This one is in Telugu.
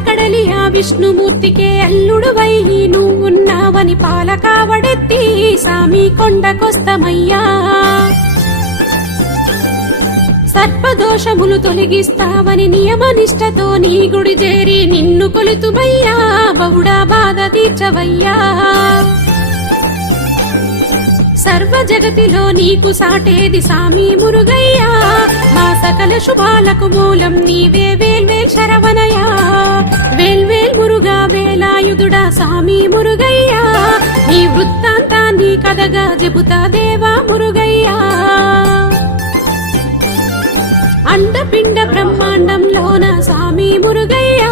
కడలి ఆ విష్ణుమూర్తికే అల్లుడువై నువ్వున్నావని పాలకావడెత్తి సామి కొండకొస్తమయ్యా. సర్పదోషములు తొలగిస్తావని నియమనిష్టతో నీ గుడి చేరి నిన్ను కొలుతుమయ్యా. బహుడా బాధ తీర్చవయ్యా. సర్వ జగతిలో నీకు సాటేది సామి మురుగయ్యా. మా సకల శుభాలకు మూలం నీవే వేల్వేల్ శరవణయా. వేల్వేల్ మురుగా వేలాయుధుడా సామి మురుగయ్యా. నీ వృత్తాంతాన్ని కథగా చెబుతా దేవా మురుగయ్యా. అండపిండ బ్రహ్మాండంలోన సామి మురుగయ్యా.